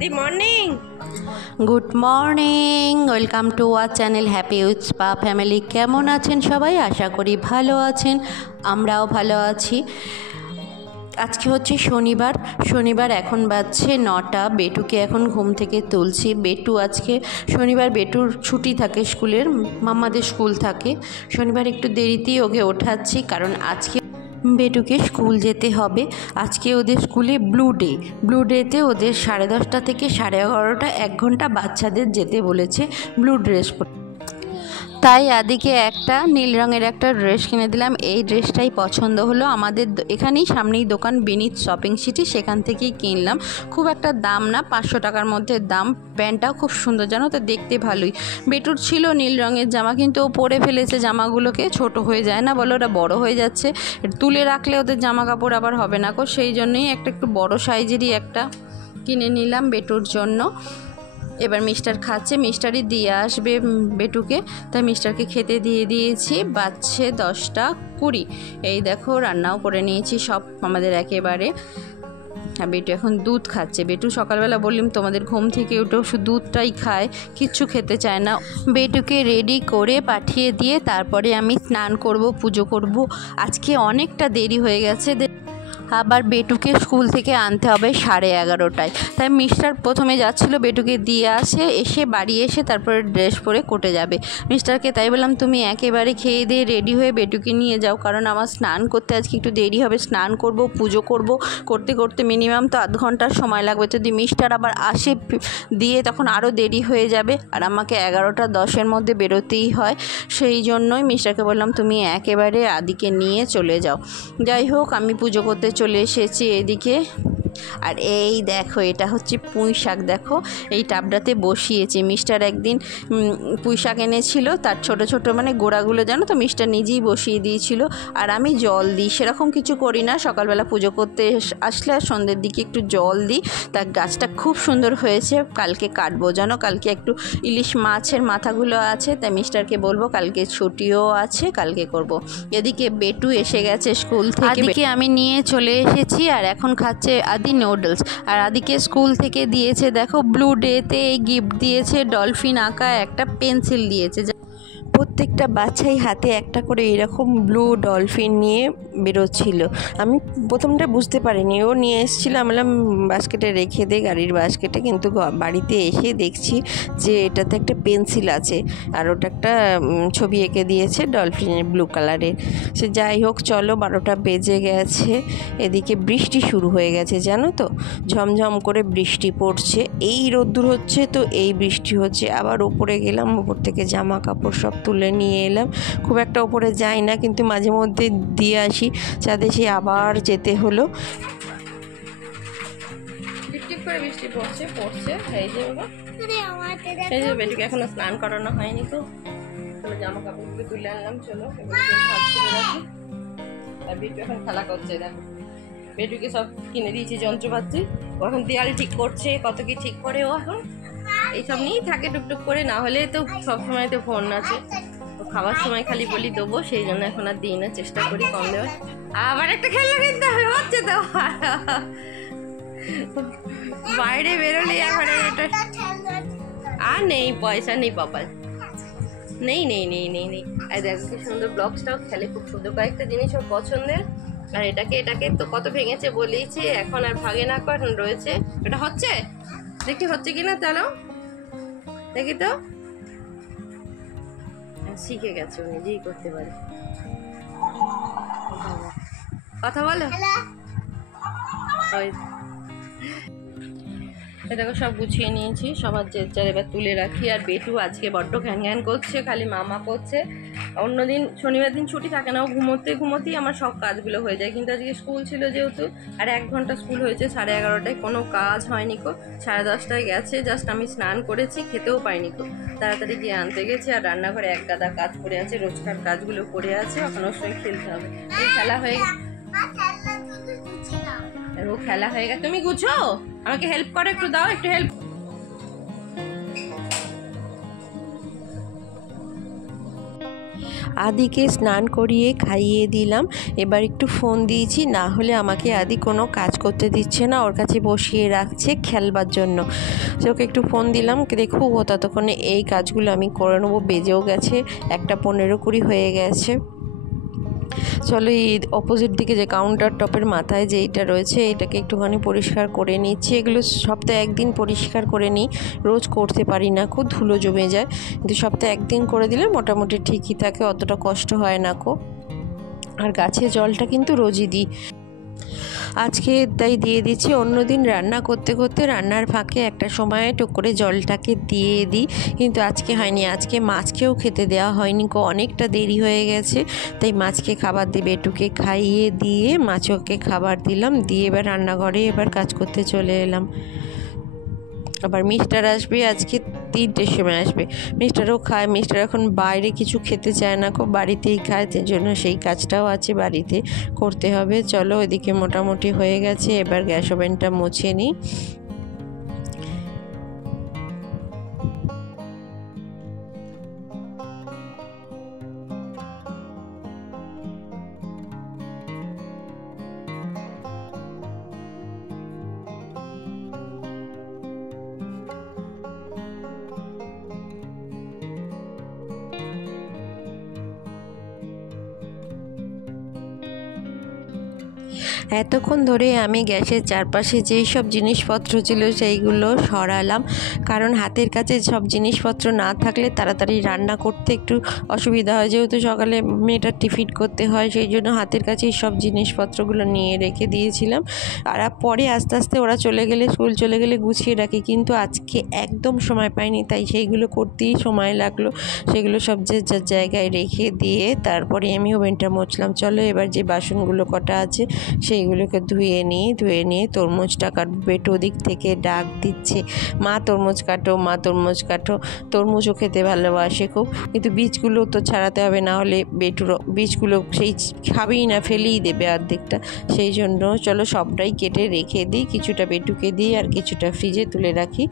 আদি morning. Good morning, welcome to our channel happy with spa family. কেমন আছেন সবাই? আশা করি ভালো আছেন, আমরাও ভালো আছি। আজকে হচ্ছে শনিবার এখন বাজছে 9টা। বেটুকে এখন ঘুম থেকে তুলছি। বেটু আজকে শনিবার বেটুর ছুটি থাকে স্কুলের, মামাদের স্কুল থাকে। শনিবার একটু দেরিতেই ওকে ওঠাচ্ছি, কারণ আজকে বেটুকে স্কুল যেতে হবে। আজকে ওদের স্কুলে ব্লু ডেতে ওদের 10:30 থেকে 11:30 1 ঘন্টা বাচ্চাদের যেতে বলেছে ব্লু ড্রেস পরে। তাই আদিকে একটা নীল রঙের একটা ড্রেস কিনে দিলাম। এই ড্রেসটাই পছন্দ হলো। আমাদের এখানেই সামনেই দোকান বিনীত শপিং সিটি, সেখান থেকেই কিনলাম। খুব একটা দাম না, 500 টাকার মধ্যে দাম। প্যান্টটাও খুব সুন্দর, জানো তো, দেখতে ভালোই। বেটুর ছিল নীল রঙের জামা, কিন্তু ও পরে ফেলেছে জামাগুলোকে। ছোট হয়ে যায় না বলো, ওরা বড় হয়ে যাচ্ছে। তুলে রাখলে ওদের জামা কাপড় আবার হবে না গো, সেই জন্যই একটু বড় সাইজেরই একটা কিনে নিলাম বেটুর জন্য। এবার মিস্টার খাচ্ছে, মিস্টারই দিয়ে আসবে বেটুকে, তাই মিস্টারকে খেতে দিয়ে দিয়েছি। বাজছে 10টা 20। এই দেখো রান্নাও করে নিয়েছি সব আমাদের একেবারে। আর বেটু এখন দুধ খাচ্ছে। বেটু সকালবেলা বললাম তোমাদের ঘুম থেকে উঠেও শুধু দুধটাই খায়, কিচ্ছু খেতে চায় না। বেটুকে রেডি করে পাঠিয়ে দিয়ে তারপরে আমি স্নান করব, পুজো করব। আজকে অনেকটা দেরি হয়ে গেছে, আবার বেটুকে স্কুল থেকে আনতে হবে 11:30টায়। তাই মিস্টার প্রথমে যাচ্ছিল বেটুকে দিয়ে এসে বাড়ি এসে তারপরে ড্রেস পরে কোর্টে যাবে। মিস্টারকে তাই বললাম তুমি একেবারে খেয়ে দিয়ে রেডি হয়ে বেটুকে নিয়ে যাও, কারণ আমার স্নান করতে আজকে একটু দেরি হবে। স্নান করব, পুজো করতে করতে মিনিমাম তো আধ ঘন্টার সময় লাগবে। যদি মিস্টার আবার আসে দিয়ে তখন আরও দেরি হয়ে যাবে, আর আমাকে 11:10-এর মধ্যে বেরোতেই হয়। সেই জন্যই মিস্টারকে বললাম তুমি একেবারে আদিকে নিয়ে চলে যাও। যাই হোক, আমি পুজো করতে চলে এসেছি এদিকে। আর এই দেখো, এটা হচ্ছে পুঁই শাক। দেখো এই টাবটাতে বসিয়েছি। মিস্টার একদিন পুঁই শাক এনেছিল, তার ছোট ছোট মানে গোড়াগুলো জানো তো, মিস্টার নিজেই বসিয়ে দিয়েছিল। আর আমি জল দিই, সেরকম কিছু করি না। সকালবেলা পুজো করতে আসলে আর সন্ধ্যের দিকে একটু জল দিই। তার গাছটা খুব সুন্দর হয়েছে। কালকে কাটবো জানো, কালকে একটু ইলিশ মাছের মাথাগুলো আছে, তাই মিস্টারকে বলবো কালকে ছুটিও আছে, কালকে করব। এদিকে বেটু এসে গেছে স্কুল থেকে, আদিকে আমি নিয়ে চলে এসেছি। আর এখন খাচ্ছে আদি নুডলস। আর আদিকে স্কুল থেকে দিয়েছে দেখো ব্লু ডেতে এই গিফট দিয়েছে, ডলফিন আঁকা একটা পেন্সিল দিয়েছে। প্রত্যেকটা বাচ্চাই হাতে একটা করে এরকম ব্লু ডলফিন নিয়ে বেরোচ্ছিল। আমি প্রথমটা বুঝতে পারিনি, ও নিয়ে এসেছিল, আমি বললাম বাস্কেটে রেখে দে, গাড়ির বাস্কেটে। কিন্তু বাড়িতে এসে দেখছি যে এটাতে একটা পেন্সিল আছে, আর ওটা একটা ছবি এঁকে দিয়েছে ডলফিনের ব্লু কালারের। সে যাই হোক, চলো 12টা বেজে গেছে। এদিকে বৃষ্টি শুরু হয়ে গেছে জানো তো, ঝমঝম করে বৃষ্টি পড়ছে। এই রোদ্দুর হচ্ছে তো এই বৃষ্টি হচ্ছে। আবার ওপরে গেলাম, ওপর থেকে জামা কাপড় সব তুলে নিয়ে এলাম। খুব একটা ওপরে যাই না, কিন্তু মাঝে মধ্যে দিয়ে আসি, ছাদে সে আবার যেতে হলো। বৃষ্টি পড়ছে। এই যে বাবা, এই যে বেটুকে এখনো স্নান করানো হয়নি তো, জামা কাপড়গুলো তুলে আনলাম। চলো রাখি। আর বেটু এখন খেলা করছে। দেখো বেটুকে সব কিনে দিয়েছি যন্ত্রপাতি, ও এখন দেয়াল ঠিক করছে, কত কি ঠিক করে। ও এখন এইসব নিয়েই থাকে টুকটুক করে, না হলে তো সবসময় তো ফোন আছে। খাবার সময় খালি বলি দেবো, সেই জন্য এখন আর দিই না, চেষ্টা করি কম দেওয়ার। আবার একটা খেলনা কিনতে হবে, হচ্ছে তো বাইরে বেরোলে এখন এটা আর নেই, পয়সা নেই পাপার, নেই। আর দেখো কি সুন্দর ব্লকসটাও খেলে, খুব সুন্দর। কয়েকটা জিনিস ওর পছন্দের। আর এটাকে তো কত ভেঙেছে বলেইছে, এখন আর ভাগে না, এখন রয়েছে। এটা হচ্ছে, দেখি হচ্ছে কিনা। চলো দেখি তো। শিখে গেছে, ও নিজেই করতে পারে। কথা বলো। দেখো সব গুছিয়ে নিয়েছি, সবার যে এবার তুলে রাখি। আর বেটু আজকে বড্ড ঘ্যান করছে, খালি মামা করছে। অন্যদিন শনিবার দিন ছুটি থাকে না, ও ঘুমোতেই আমার সব কাজগুলো হয়ে যায়। কিন্তু আজকে স্কুল ছিল যেহেতু, আর 1 ঘন্টা স্কুল হয়েছে, 11:30টায় কোনো কাজ হয়নি কো। 10:30টায় গেছে, জাস্ট আমি স্নান করেছি, খেতেও পাইনি কো। তাড়াতাড়ি গিয়ে আনতে গেছে। আর রান্নাঘরে এক গাদা কাজ পড়ে আছে, রোজকার কাজগুলো পড়ে আছে, এখন ওর সঙ্গে খেলতে হবে। এই খেলা হয়ে ও খেলা হয়ে গেছে। তুমি গুছো, আমাকে হেল্প করো, একটু দাও, একটু হেল্প। আদিকে স্নান করিয়ে খাইয়ে দিলাম। এবার একটু ফোন দিয়েছি, না হলে আমাকে আদি কোনো কাজ করতে দিচ্ছে না, ওর কাছে বসিয়ে রাখছে খেলবার জন্য। ওকে একটু ফোন দিলাম, দেখো ও ততক্ষণে এই কাজগুলো আমি করে নেবো। বেজেও গেছে 1:15-20 হয়ে গেছে। চলো এই অপোজিট দিকে যে কাউন্টার টপের মাথায় যেইটা রয়েছে এটাকে একটুখানি পরিষ্কার করে নিচ্ছি। এগুলো সপ্তাহে একদিন পরিষ্কার করে নিই, রোজ করতে পারি না, খুব ধুলো জমে যায়, কিন্তু সপ্তাহে একদিন করে দিলে মোটামুটি ঠিকই থাকে, অতটা কষ্ট হয় না কো। আর গাছে জলটা কিন্তু রোজই দিই, আজকে তাই দিয়ে দিচ্ছি। অন্যদিন রান্না করতে করতে রান্নার ফাঁকে একটা সময় টুক করে জলটাকে দিয়ে দিই, কিন্তু আজকে হয়নি। আজকে মাছকেও খেতে দেওয়া হয়নি, অনেকটা দেরি হয়ে গেছে, তাই মাছকে খাবার দিয়ে বেটুকে খাইয়ে দিয়ে মাছকে খাবার দিলাম, দিয়ে এবার রান্নাঘরে এবার কাজ করতে চলে এলাম। আবার মিস্টার আসবে আজকে 3টের সময় আসবে, মিস্টারও খায়। মিস্টার এখন বাইরে কিছু খেতে চায় না, খুব বাড়িতেই খায়, তার জন্য সেই কাজটাও আছে বাড়িতে করতে হবে। চলো ওইদিকে মোটামুটি হয়ে গেছে, এবার গ্যাস ওভেনটা মুছে নিই। এতক্ষণ ধরে আমি গ্যাসের চারপাশে যেই সব জিনিসপত্র ছিল সেইগুলো সরালাম, কারণ হাতের কাছে সব জিনিসপত্র না থাকলে তাড়াতাড়ি রান্না করতে একটু অসুবিধা হয়, যেহেতু সকালে মেয়েটার টিফিন করতে হয়, সেই জন্য হাতের কাছেই সব জিনিসপত্রগুলো নিয়ে রেখে দিয়েছিলাম। আর পরে আস্তে আস্তে ওরা চলে গেলে, স্কুল চলে গেলে গুছিয়ে রাখি, কিন্তু আজকে একদম সময় পাইনি, তাই সেইগুলো করতেই সময় লাগলো। সেগুলো সব যে যার জায়গায় রেখে দিয়ে তারপরে আমি ওভেনটা মুছলাম। চলো এবার যে বাসনগুলো কটা আছে সেইগুলোকে ধুয়ে নিয়ে তরমুজটা কাটবো। বেটু ওদিক থেকে ডাক দিচ্ছে, মা তরমুজ কাটো, মা তরমুজ কাটো। তরমুজও খেতে ভালোবাসে খুব, কিন্তু বীজগুলো তো ছাড়াতে হবে, না হলে বেটুর বীজগুলো সেই খাবেই না, ফেলেই দেবে অর্ধেকটা। সেই জন্য চলো সবটাই কেটে রেখে দিই, কিছুটা বেটুকে দিই আর কিছুটা ফ্রিজে তুলে রাখি।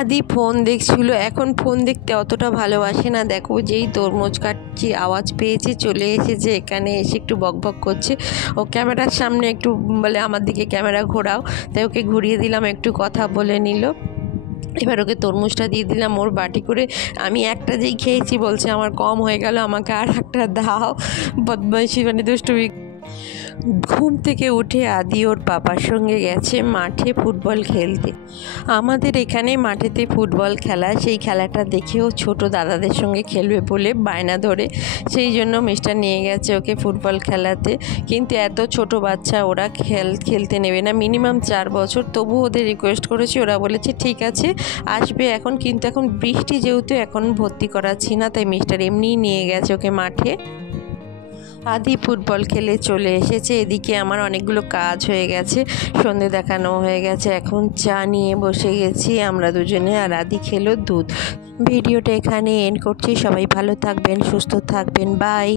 আদি ফোন দেখছিল, এখন ফোন দেখতে অতটা ভালোবাসে না। দেখো যেই তরমুজ কাটছি আওয়াজ পেয়েছে, চলে এসেছে এখানে, এসে একটু বকবক করছে। ও ক্যামেরার সামনে একটু বলে আমার দিকে ক্যামেরা ঘোরাও, তাই ওকে ঘুরিয়ে দিলাম, একটু কথা বলে নিল। এবার ওকে তরমুজটা দিয়ে দিলাম ওর বাটি করে। আমি একটা যেই খেয়েছি বলছে আমার কম হয়ে গেল, আমাকে আর একটা দাও। বদমাইশি মানে দুষ্টুমি। ঘুম থেকে উঠে আদি ওর বাবার সঙ্গে গেছে মাঠে ফুটবল খেলতে। আমাদের এখানে মাঠেতে ফুটবল খেলা, সেই খেলাটা দেখেও ছোট দাদাদের সঙ্গে খেলবে বলে বায়না ধরে, সেই জন্য মিস্টার নিয়ে গেছে ওকে ফুটবল খেলাতে। কিন্তু এত ছোট বাচ্চা, ওরা খেলতে নেবে না, মিনিমাম 4 বছর। তবু ওদের রিকোয়েস্ট করেছি, ওরা বলেছে ঠিক আছে আসবে এখন, কিন্তু এখন বৃষ্টি যেহেতু এখন ভর্তি করাচ্ছি না, তাই মিস্টার এমনিই নিয়ে গেছে ওকে মাঠে। আদি ফুটবল খেলে চলে এসেছে। এদিকে আমার অনেকগুলো কাজ হয়ে গেছে, সন্ধে দেখানো হয়ে গেছে, এখন চা নিয়ে বসে গেছি আমরা দুজনে, আর আদি খেলো দুধ। ভিডিওটা এখানে এন্ড করছি। সবাই ভালো থাকবেন, সুস্থ থাকবেন, বাই।